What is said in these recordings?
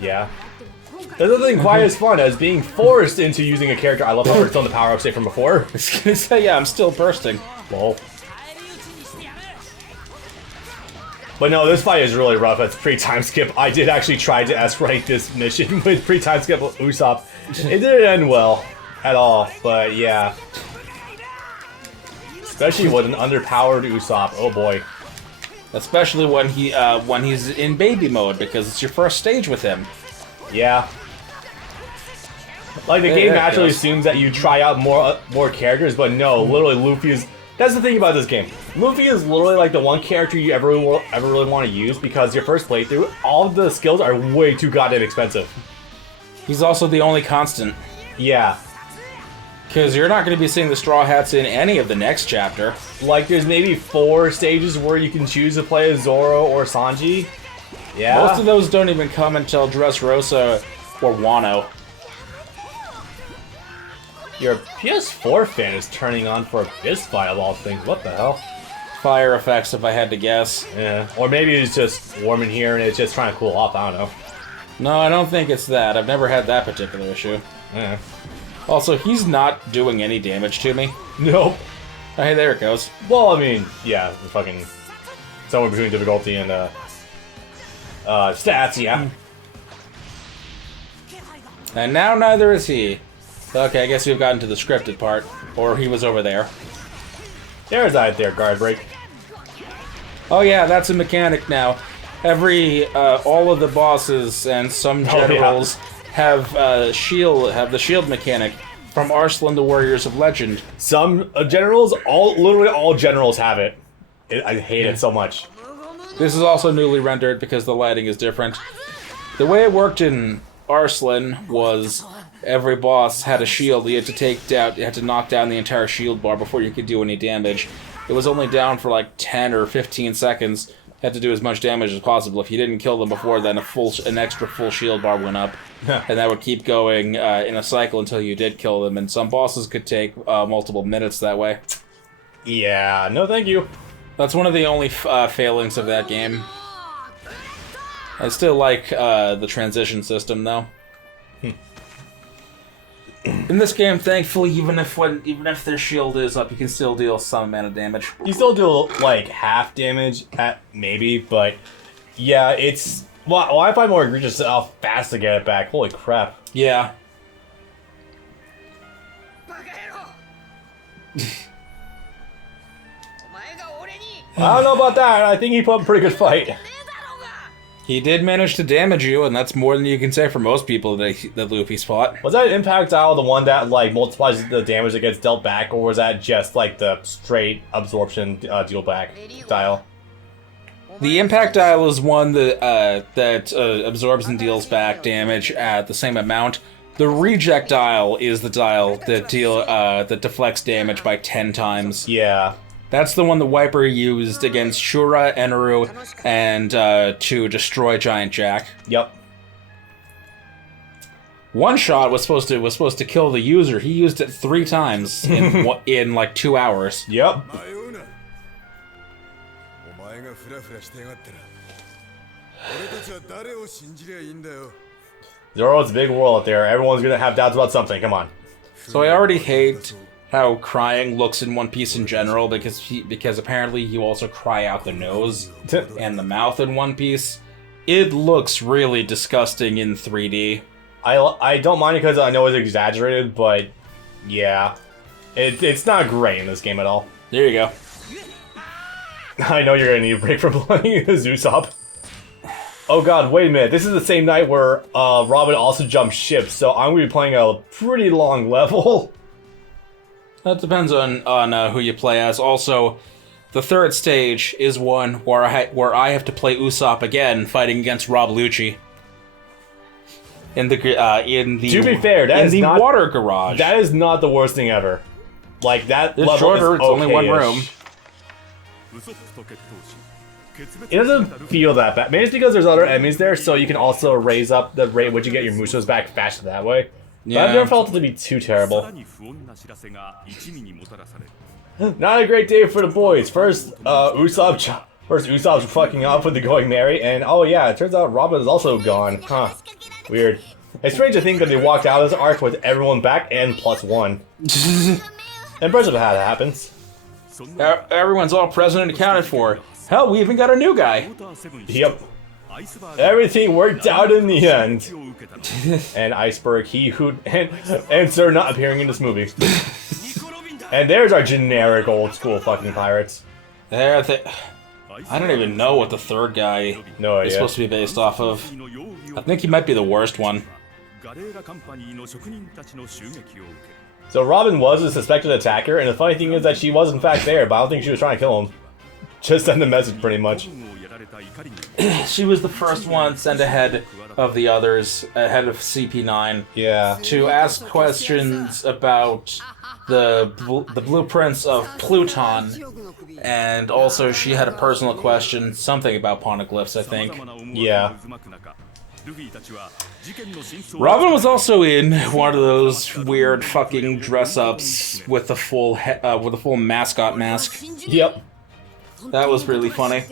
Yeah. There's nothing quite as fun as being forced into using a character. I love how we're still in the power-up state from before. I was gonna say, yeah, I'm still bursting. Lol. But no, this fight is really rough. It's pre-time skip. I did actually try to S-rank this mission with pre-time skip with Usopp. It didn't end well at all, but yeah. Especially with an underpowered Usopp. Oh boy. Especially when he's in baby mode, because it's your first stage with him. Yeah. Like the game naturally assumes that you try out more characters, but no, literally Luffy is. That's the thing about this game. Luffy is literally like the one character you ever really want to use because your first playthrough, all of the skills are way too goddamn expensive. He's also the only constant. Yeah. Because you're not going to be seeing the Straw Hats in any of the next chapter. Like there's maybe 4 stages where you can choose to play as Zoro or Sanji. Yeah. Most of those don't even come until Dressrosa or Wano. Your PS4 fan is turning on for a fist fight of all things. What the hell? Fire effects, if I had to guess. Yeah. Or maybe it's just warm in here and it's just trying to cool off. I don't know. No, I don't think it's that. I've never had that particular issue. Yeah. Also, he's not doing any damage to me. Nope. Oh, hey, there it goes. Well, I mean, yeah, the fucking somewhere between difficulty and stats, yeah. And now neither is he. Okay, I guess we've gotten to the scripted part. Or he was over there. There's that there, guard break. Oh yeah, that's a mechanic now. All of the bosses and some generals have the shield mechanic from Arslan, the Warriors of Legend. Some generals, literally all generals have it. I hate it so much. This is also newly rendered because the lighting is different. The way it worked in Arslan was every boss had a shield. You had to knock down the entire shield bar before you could do any damage. It was only down for like 10 or 15 seconds. Had to do as much damage as possible. If you didn't kill them before, then an extra full shield bar went up. And that would keep going in a cycle until you did kill them. And some bosses could take multiple minutes that way. Yeah, no thank you. That's one of the only failings of that game. I still like the transition system, though. In this game, thankfully, even if their shield is up, you can still deal some amount of damage. You still do like half damage at maybe, but yeah, it's well, I find more egregious how fast to get it back. Holy crap! Yeah. I don't know about that. I think he put up a pretty good fight. He did manage to damage you, and that's more than you can say for most people that Luffy's fought. Was that impact dial the one that like multiplies the damage that gets dealt back, or was that just like the straight absorption deal back dial? The impact dial is one that absorbs and deals back damage at the same amount. The reject dial is the dial that deflects damage by 10 times. Yeah. That's the one the Wiper used against Shura, Eneru, and to destroy Giant Jack. Yep. One shot was supposed to kill the user. He used it 3 times in like 2 hours. Yep. Zoro's a big world out there. Everyone's gonna have doubts about something. Come on. So I already hate how crying looks in One Piece in general, because apparently you also cry out the nose and the mouth in One Piece. It looks really disgusting in 3D. I don't mind it because I know it's exaggerated, but yeah, it's not great in this game at all. There you go. I know you're gonna need a break from playing Usopp. Oh god, wait a minute. This is the same night where Robin also jumped ships, so I'm gonna be playing a pretty long level. That depends on who you play as. Also, the third stage is one where I have to play Usopp again, fighting against Rob Lucci. In the to be fair, that is not water garage. That is not the worst thing ever. Like that it's level shorter. is It's only one okay-ish. room. It doesn't feel that bad. Maybe it's because there's other enemies there, so you can also raise up the rate at which you get your Musos back faster that way. Yeah. But I've never felt it to be too terrible. Not a great day for the boys. First, Usopp's fucking off with the going merry, and oh yeah, it turns out Robin is also gone. Huh. Weird. It's strange to think that they walked out of this arc with everyone back and +1. Impressive how that happens. Everyone's all present and accounted for. Hell, we even got a new guy. Yep. Everything worked out in the end. And Iceberg, and Sir not appearing in this movie. And there's our generic old school fucking pirates. I don't even know what the third guy is supposed to be based off of. I think he might be the worst one. So Robin was a suspected attacker, and the funny thing is that she was in fact there, but I don't think she was trying to kill him. Just send the message, pretty much. She was the first one sent ahead of the others, ahead of CP9. Yeah. To ask questions about the blueprints of Pluton, and also she had a personal question, something about poneglyphs, I think. Yeah. Robin was also in one of those weird fucking dress-ups with the full mascot mask. Yep. That was really funny.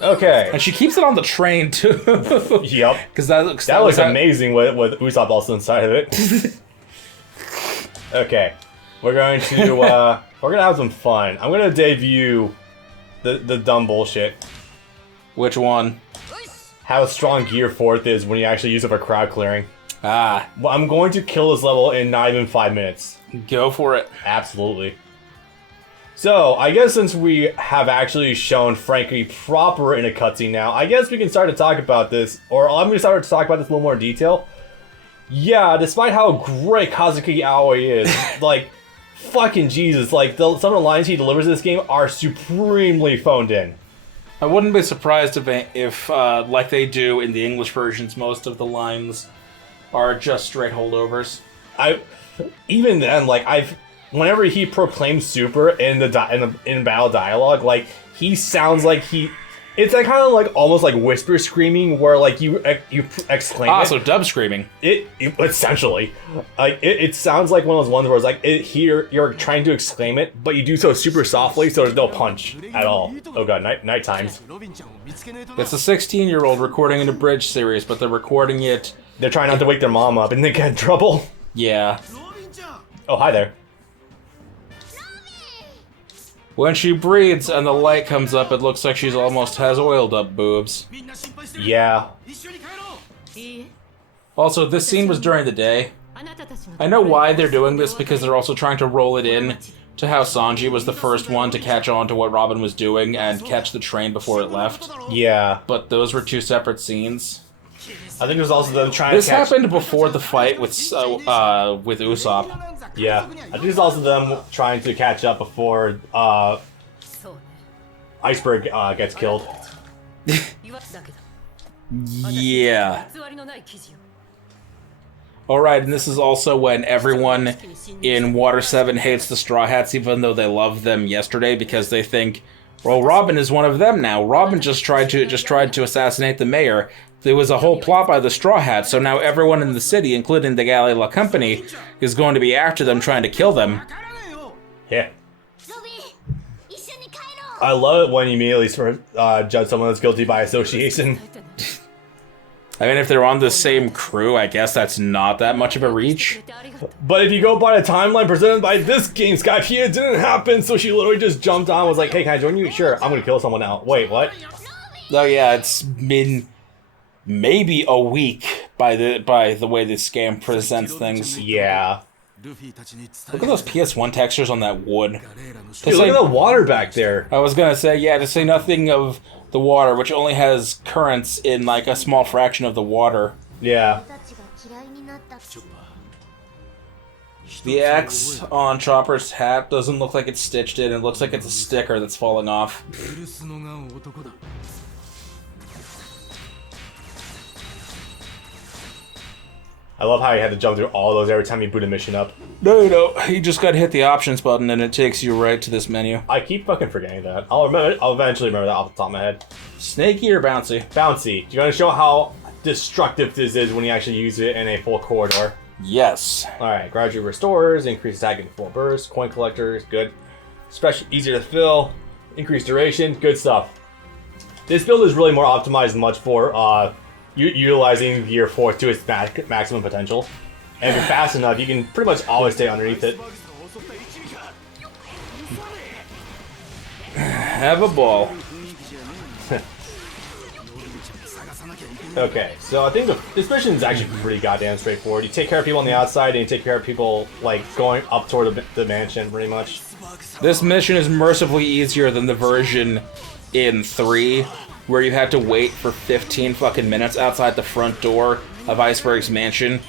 Okay. And she keeps it on the train too. Yep. Because that looks amazing with Usopp also inside of it. Okay. We're going to have some fun. I'm gonna debut the dumb bullshit. Which one? How strong Gear 4th is when you actually use it for crowd clearing. Ah. Well, I'm going to kill this level in not even 5 minutes. Go for it. Absolutely. So, I guess since we have actually shown Frankie proper in a cutscene now, I guess we can start to talk about this, or I'm going to start to talk about this in a little more detail. Yeah, despite how great Kazuki Aoi is, like, fucking Jesus, like, some of the lines he delivers in this game are supremely phoned in. I wouldn't be surprised if like they do in the English versions, most of the lines are just straight holdovers. Even then, like, whenever he proclaims super in battle dialogue, like, he sounds like it's like kind of like almost like whisper screaming, where like you exclaim. So dub screaming. It essentially, like it sounds like one of those ones where it's like you're trying to exclaim it, but you do so super softly, so there's no punch at all. Oh god, night times. It's a 16-year-old recording an abridged series, but they're recording it. They're trying not to wake their mom up, and they get in trouble. Yeah. Oh, hi there. When she breathes and the light comes up, it looks like she's almost has oiled up boobs. Yeah. Also, this scene was during the day. I know why they're doing this, because they're also trying to roll it in to how Sanji was the first one to catch on to what Robin was doing and catch the train before it left. Yeah. But those were two separate scenes. I think there's also them trying to catch... This happened before the fight with Usopp. Yeah, I think it's also them trying to catch up before Iceberg gets killed. Yeah. Alright, and this is also when everyone in Water 7 hates the Straw Hats, even though they loved them yesterday, because they think, well, Robin is one of them now. Robin just tried to assassinate the mayor. There was a whole plot by the Straw Hats, so now everyone in the city, including the Galila Company, is going to be after them, trying to kill them. Yeah. I love it when you immediately judge someone that's guilty by association. I mean, if they're on the same crew, I guess that's not that much of a reach. But if you go by the timeline presented by this game, Skype, it didn't happen, so she literally just jumped on and was like, hey, can I join you? Sure, I'm gonna kill someone now. Wait, what? Oh yeah, it's been maybe a week by the way this game presents things. Yeah. Look at those PS1 textures on that wood. Dude, look at the water back there. I was gonna say, yeah, to say nothing of the water, which only has currents in like a small fraction of the water. Yeah. The X on Chopper's hat doesn't look like it's stitched in, it looks like it's a sticker that's falling off. I love how you had to jump through all those every time you boot a mission up. No, you just gotta hit the options button and it takes you right to this menu. I keep fucking forgetting that. I'll eventually remember that off the top of my head. Snaky or bouncy? Bouncy. Do you want to show how destructive this is when you actually use it in a full corridor? Yes. Alright, gradually restores, increase attack in full burst, coin collectors, good. Special, easier to fill, increased duration, good stuff. This build is really more optimized than much for utilizing Gear 4 to its maximum potential. And if you're fast enough, you can pretty much always stay underneath it. Have a ball. Okay, so I think this mission is actually pretty goddamn straightforward. You take care of people on the outside, and you take care of people, like, going up toward the mansion, pretty much. This mission is mercifully easier than the version in 3, where you had to wait for 15 fucking minutes outside the front door of Iceberg's mansion,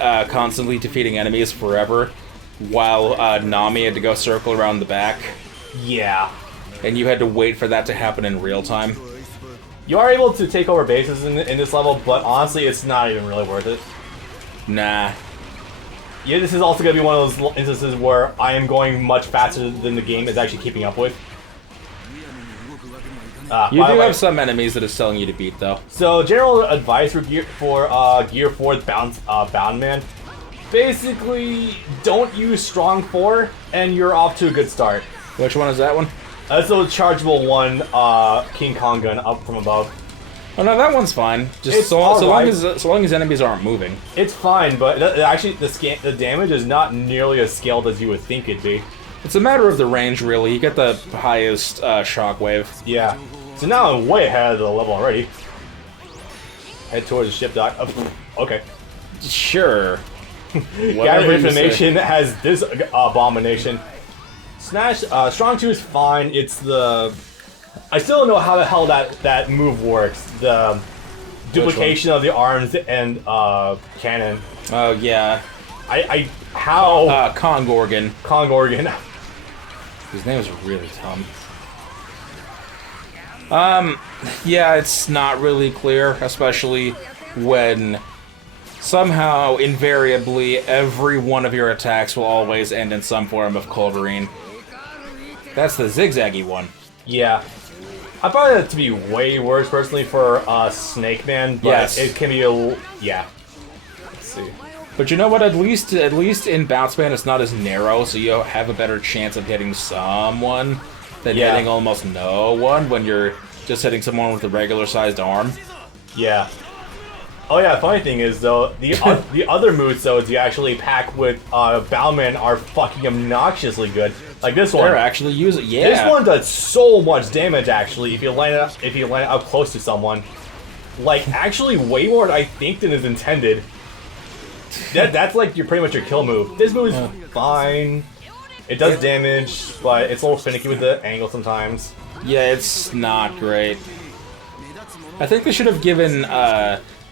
constantly defeating enemies forever, while Nami had to go circle around the back. Yeah. And you had to wait for that to happen in real time. You are able to take over bases in this level, but honestly, it's not even really worth it. Nah. Yeah, this is also going to be one of those instances where I am going much faster than the game is actually keeping up with. You do have some enemies that it's telling you to beat, though. So, general advice for Gear 4's Bound Man. Basically, don't use Strong 4, and you're off to a good start. Which one is that one? That's the chargeable one, King Kong gun up from above. Oh no, that one's fine. Just so long as enemies aren't moving. It's fine, but actually the damage is not nearly as scaled as you would think it'd be. It's a matter of the range, really. You get the highest shockwave. Yeah. So now I'm way ahead of the level already. Head towards the ship dock. Oh, okay. Sure. Gather information has this abomination. Smash, Strong 2 is fine. It's the... I still don't know how the hell that move works. The duplication of the arms and cannon. Oh, yeah. How... Kongorgan. Kongorgan. His name is really dumb. Yeah, it's not really clear, especially when somehow, invariably, every one of your attacks will always end in some form of culverine. That's the zigzaggy one. Yeah. I find that to be way worse, personally, for Snake Man, but yes. It can be a... Yeah. Let's see. But you know what? At least in Bounce Man, it's not as narrow, so you have a better chance of hitting someone than hitting almost no one when you're just hitting someone with a regular-sized arm. Yeah. Oh yeah, funny thing is, though, the other movesodes you actually pack with Bowman are fucking obnoxiously good. Like this one. They're actually using, yeah. This one does so much damage, actually, if you line it up close to someone. Like, actually way more, I think, than is intended. That's like pretty much your kill move. This move is fine. It does damage, but it's a little finicky with the angle sometimes. Yeah, it's not great. I think they should have given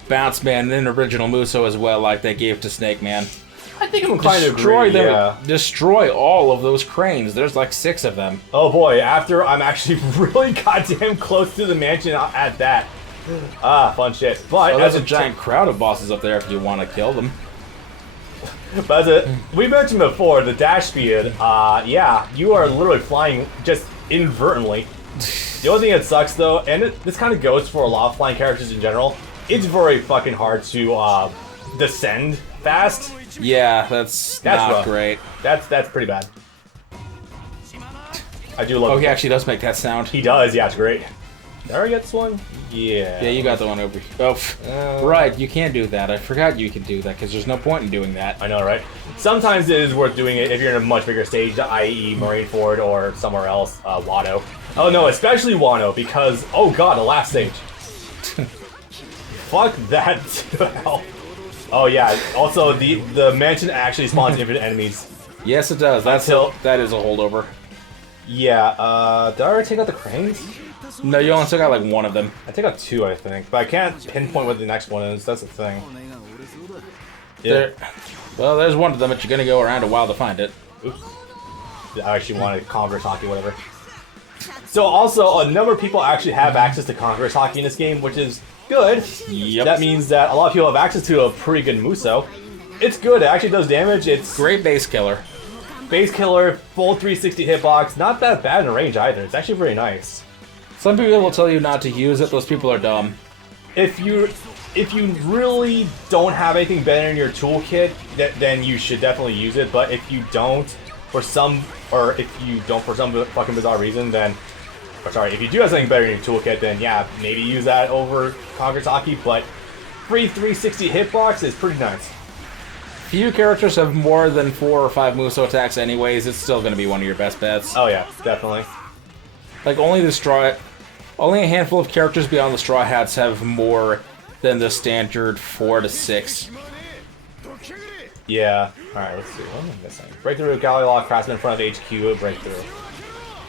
Bounce Man an original Muso as well, like they gave to Snake Man. I think I'm inclined to agree, Destroy all of those cranes. There's like 6 of them. Oh boy, after I'm actually really goddamn close to the mansion at that. Fun shit. But there's a giant crowd of bosses up there if you want to kill them. But as we mentioned before, the dash speed, yeah, you are literally flying just inadvertently. The only thing that sucks, though, and this kind of goes for a lot of flying characters in general, it's very fucking hard to descend fast. Yeah, that's not rough. Great. That's pretty bad. I do love. Oh, he actually does make that sound. He does. Yeah, it's great. Did I already get this one? Yeah. Yeah, you got the one over. Oh, right. You can't do that. I forgot you can do that because there's no point in doing that. I know, right? Sometimes it is worth doing it if you're in a much bigger stage, i.e., Marineford or somewhere else, Wano. Oh no, especially Wano because oh god, the last stage. Fuck that to hell. Oh yeah. Also, the mansion actually spawns infinite enemies. Yes, it does. That is a holdover. Yeah. Did I already take out the cranes? No, you only took out like one of them. I took out 2, I think, but I can't pinpoint what the next one is. That's the thing. Yeah. Well, there's one of them, but you're gonna go around a while to find it. Oops. I actually wanted Congress Hockey, whatever. So also, a number of people actually have access to Congress Hockey in this game, which is good. Yep. That means that a lot of people have access to a pretty good Muso. It's good, it actually does damage, it's... Great base killer. Base killer, full 360 hitbox, not that bad in range either, it's actually very nice. Some people will tell you not to use it, those people are dumb. If you really don't have anything better in your toolkit, then you should definitely use it, but if you don't, for some fucking bizarre reason, then... Or sorry, if you do have something better in your toolkit, then yeah, maybe use that over Congress Hockey, but free 360 hitbox is pretty nice. Few characters have more than 4 or 5 Muso attacks anyways, it's still going to be one of your best bets. Oh yeah, definitely. Like, only a handful of characters beyond the Straw Hats have more than the standard 4 to 6. Yeah. Alright, let's see. What am I missing? Breakthrough, Gallery Lock, Craftsman in front of HQ, breakthrough.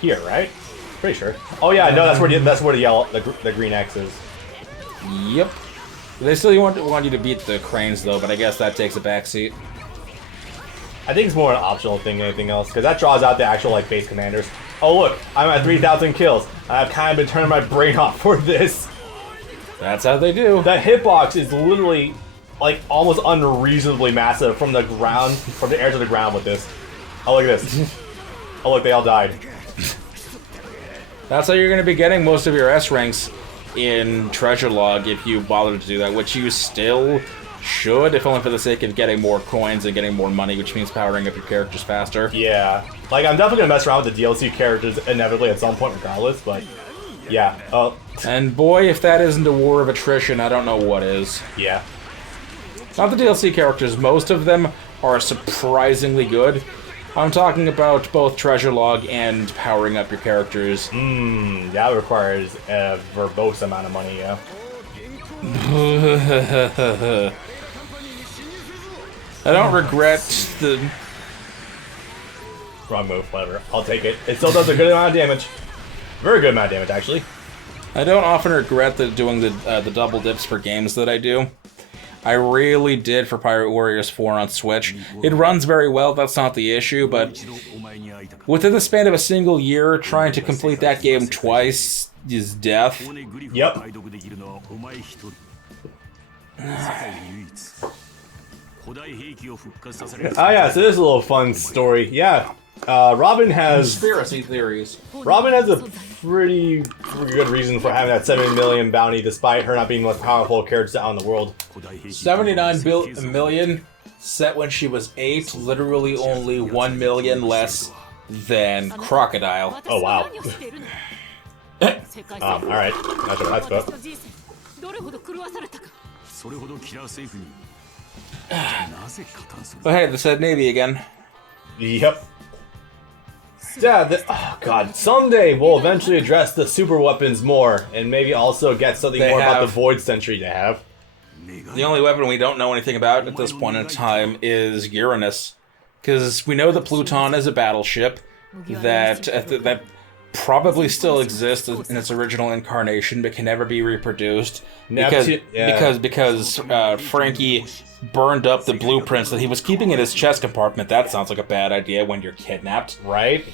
Here, right? Pretty sure. Oh yeah, no, that's where the yellow, the green X is. Yep. They still want you to beat the cranes though, but I guess that takes a backseat. I think it's more an optional thing than anything else, because that draws out the actual like base commanders. Oh look, I'm at 3,000 kills. I've kind of been turning my brain off for this. That's how they do. That hitbox is literally like almost unreasonably massive from the ground, from the air to the ground with this. Oh look at this. Oh look, they all died. That's how you're going to be getting most of your S ranks in Treasure Log if you bother to do that, which you still should, if only for the sake of getting more coins and getting more money, which means powering up your characters faster. Yeah. Like, I'm definitely going to mess around with the DLC characters inevitably at some point regardless, but yeah. And boy, if that isn't a war of attrition, I don't know what is. Yeah. Not the DLC characters, most of them are surprisingly good. I'm talking about both Treasure Log and powering up your characters. That requires a verbose amount of money, yeah. I don't regret the... Wrong move, whatever. I'll take it. It still does a good amount of damage. Very good amount of damage, actually. I don't often regret doing the double dips for games that I do. I really did for Pirate Warriors 4 on Switch. It runs very well, that's not the issue, but within the span of a single year, trying to complete that game twice is death. Yep. Oh yeah, so this is a little fun story. Yeah, Robin has... Conspiracy theories. Robin has a pretty good reason for having that 7 million bounty, despite her not being the most powerful character out in the world. 79 million, set when she was 8, literally only 1 million less than Crocodile. Oh wow. Alright, that's what that's about. But hey, they said Navy again. Yep. Yeah, oh god, someday we'll eventually address the superweapons more, and maybe also get something more about the Void Sentry they have. The only weapon we don't know anything about at this point in time is Uranus. Because we know that Pluton is a battleship that probably still exists in its original incarnation, but can never be reproduced. Because Frankie burned up the blueprints that he was keeping in his chest compartment. That sounds like a bad idea when you're kidnapped. Right?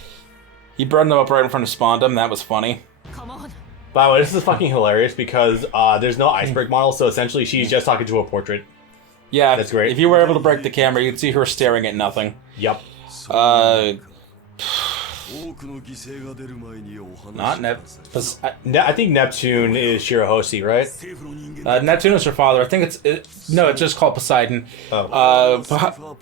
He burned them up right in front of Spondum. That was funny. By the way, this is fucking hilarious because there's no iceberg model, so essentially she's just talking to a portrait. Yeah, that's great. If you were able to break the camera, you'd see her staring at nothing. Yep. Not I think Neptune is Shirahoshi, right? Neptune is her father. I think it's just called Poseidon. Oh.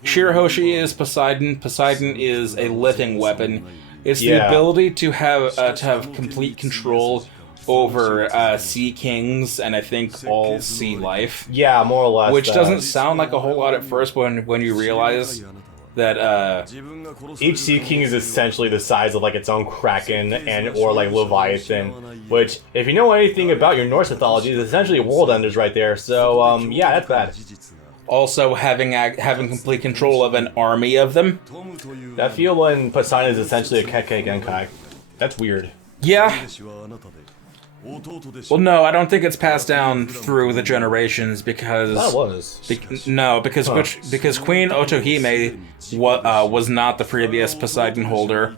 Shirahoshi is Poseidon. Poseidon is a living weapon. It's the ability to have complete control over sea kings and I think all sea life. Yeah, more or less. Which doesn't sound like a whole lot at first, but when you realize that each sea king is essentially the size of like its own kraken or like leviathan, which if you know anything about your Norse mythology is essentially world enders right there. So yeah, that's bad. Also having complete control of an army of them. That feel when Poseidon is essentially a Kekkei Genkai. That's weird. Yeah. Well, no, I don't think it's passed down through the generations because... That was. Because Queen Otohime was not the previous Poseidon holder.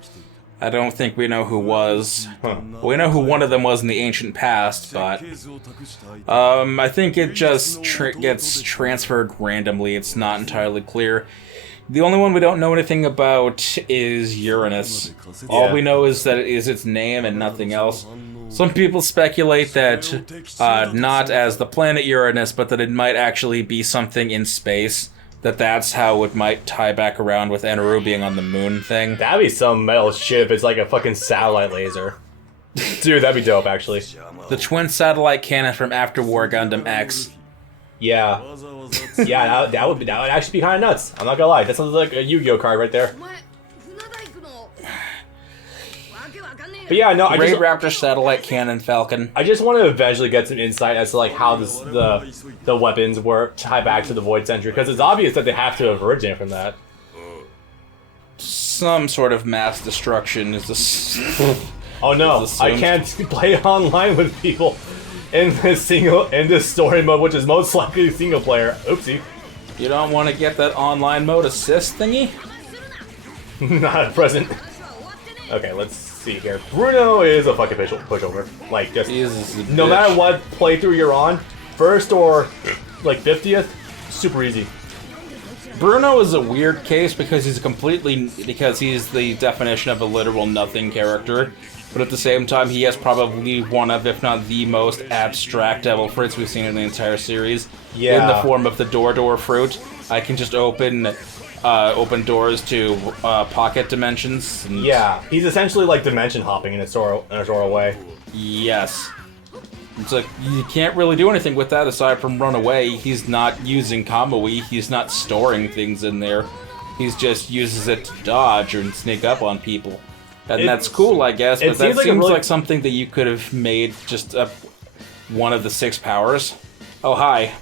I don't think we know who was. We know who one of them was in the ancient past, but... I think it just gets transferred randomly. It's not entirely clear. The only one we don't know anything about is Uranus. All we know is that it is its name and nothing else. Some people speculate that not as the planet Uranus, but that it might actually be something in space. That's how it might tie back around with Eneru being on the moon thing. That'd be some metal shit if it's like a fucking satellite laser. Dude, that'd be dope, actually. The twin satellite cannon from After War Gundam X. Yeah. Yeah, that would actually be kind of nuts. I'm not gonna lie. That sounds like a Yu-Gi-Oh card right there. But yeah, no, Ray Raptor Satellite Cannon Falcon. I just want to eventually get some insight as to like how the weapons work tie back to the Void Sentry, because it's obvious that they have to have originated from that. Some sort of mass destruction is the. Oh no, I can't play online with people in this story mode, which is most likely single player. Oopsie. You don't want to get that online mode assist thingy? Not at present. Okay, let's see here. Bruno is a fucking pushover. Like, just no matter what playthrough you're on, first or like 50th, super easy. Bruno is a weird case because he's the definition of a literal nothing character, but at the same time he has probably one of, if not the most abstract devil fruits we've seen in the entire series. Yeah. In the form of the door fruit. I can just open doors to pocket dimensions. And yeah, he's essentially like dimension hopping in a sort of way. Yes. It's like, you can't really do anything with that aside from run away. He's not using Kamui, he's not storing things in there. He just uses it to dodge and sneak up on people. And that's cool, I guess, but that seems like something that you could have made just one of the 6 powers. Oh, hi.